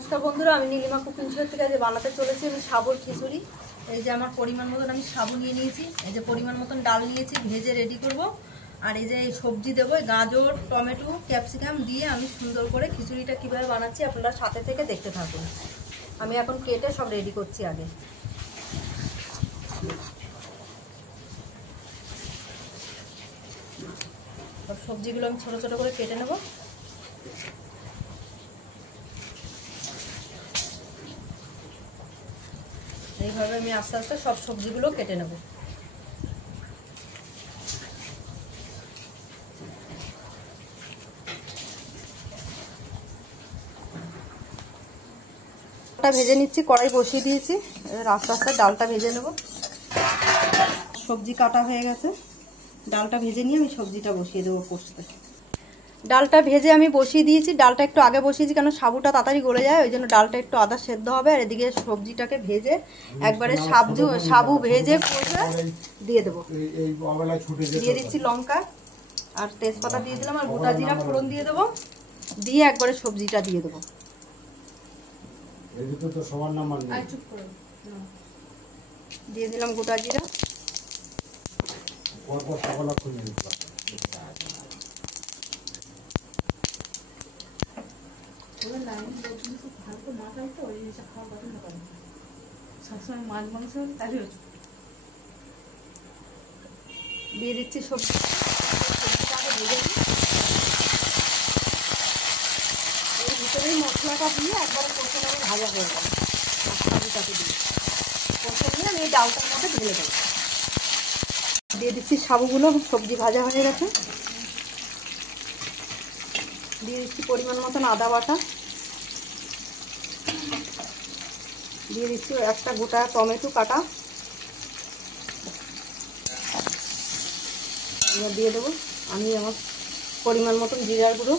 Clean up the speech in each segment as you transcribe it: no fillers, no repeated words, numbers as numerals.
নমস্কার বন্ধুরা, আমি নীলিমা কুকিং শো থেকে আজ বানাতে চলেছি আমি সাবুর খিচুড়ি। এই যে আমার পরিমাণ মতন আমি সাবু নিয়ে নিয়েছি, এই যে পরিমাণ মতন ডাল নিয়েছি, ভেজে রেডি করব। আর এই যে এই সবজি দেবো, গাজর, টমেটো, ক্যাপসিকাম দিয়ে আমি সুন্দর করে খিচুড়িটা কীভাবে বানাচ্ছি আপনারা সাথে থেকে দেখতে থাকুন। আমি এখন কেটে সব রেডি করছি। আগে সব সবজিগুলো আমি ছোটো ছোটো করে কেটে নেব। এইভাবে আমি আস্তে আস্তে সব সবজিগুলো কেটে নেব। ডালটা ভেজে নিচ্ছি, কড়াই বসিয়ে দিয়েছি, আস্তে আস্তে ডালটা ভেজে নেব। সবজি কাটা হয়ে গেছে, ডালটা ভেজে নিয়ে আমি সবজিটা বসিয়ে দেবো কষতে। ডালটা ভেজে আমি বসিয়ে দিয়েছি, ডালটা একটু আগে বসিয়েছি কেন সাবুটা তাড়াতাড়ি গলে যায়, ওই জন্য ডালটা একটু আদা সেদ্ধ হবে। আর এদিকে সবজিটাকে ভেজে একবারে সাবু ভেজে কষে দিয়ে দেবো। দিয়ে দিচ্ছি লঙ্কা আর তেজপাতা দিয়ে দিলাম, আর গোটা জিরা ফোড়ন দিয়ে দেবো, দিয়ে একবারে সবজিটা দিয়ে দেবো। দিয়ে দিলাম গোটা জিরা, দিয়ে দিচ্ছি সবজিটাকে ভেজে দিই। এর ভিতরেই মশলাটা দিয়ে একবারে কষে নেবো, ভাজা হয়ে গেল। সাবুটাকে দিয়ে কষে নিয়ে আমি এই ডালটার মধ্যে ঢেলে দেবো। দিয়ে দিচ্ছি সাবুগুলো, সবজি ভাজা হয়ে গেছে। দিয়ে দিচ্ছি পরিমাণ মতন আদা বাটা, দিয়ে দিচ্ছি একটা গোটা টমেটো কাটা, এবার দিয়ে দেবো আমি আমার পরিমাণ মতন জিরার গুঁড়ো,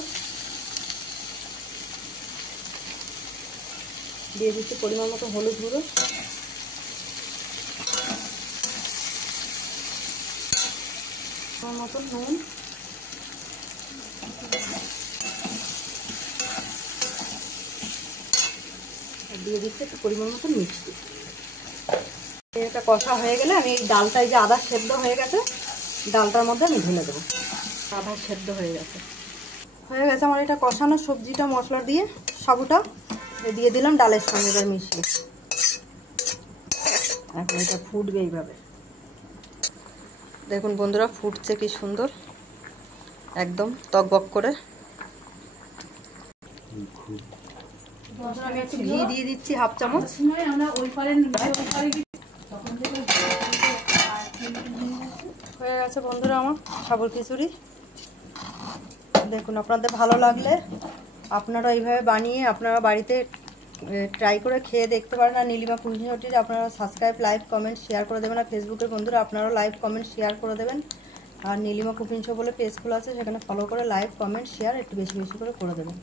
দিয়ে দিচ্ছি পরিমাণ মতো হলুদ গুঁড়ো, পরিমাণ মতন নুন, দিয়ে দিচ্ছি একটু পরিমাণ মতন মিষ্টি। এটা কষা হয়ে গেলে আমি এই ডালটায় যে আদা সেদ্ধ হয়ে গেছে ডালটার মধ্যে আমি ঢেলে দেবো। আদা সেদ্ধ হয়ে গেছে আমার এটা কষানো। সবজিটা মশলা দিয়ে সাবুটা দিয়ে দিলাম ডালের সঙ্গে এবার মিশিয়ে। এখন এটা ফুটবে এইভাবে, দেখুন বন্ধুরা ফুটছে কি সুন্দর, একদম টকবক করে। আমি একটু ঘি দিয়ে দিচ্ছি, হাফ চামচ। হয়ে গেছে বন্ধুরা আমার সাবুর খিচুড়ি। দেখুন আপনাদের ভালো লাগলে আপনারা এইভাবে বানিয়ে আপনারা বাড়িতে ট্রাই করে খেয়ে দেখতে পারেন। আর নীলিমা কুকিং শোটির আপনারা সাবস্ক্রাইব, লাইক, কমেন্ট, শেয়ার করে দেবেন। আর ফেসবুকের বন্ধুরা আপনারাও লাইক, কমেন্ট, শেয়ার করে দেবেন। আর নীলিমা কুকিং শো বলে পেজ খোলা আছে, সেখানে ফলো করে লাইক, কমেন্ট, শেয়ার একটু বেশি বেশি করে দেবেন।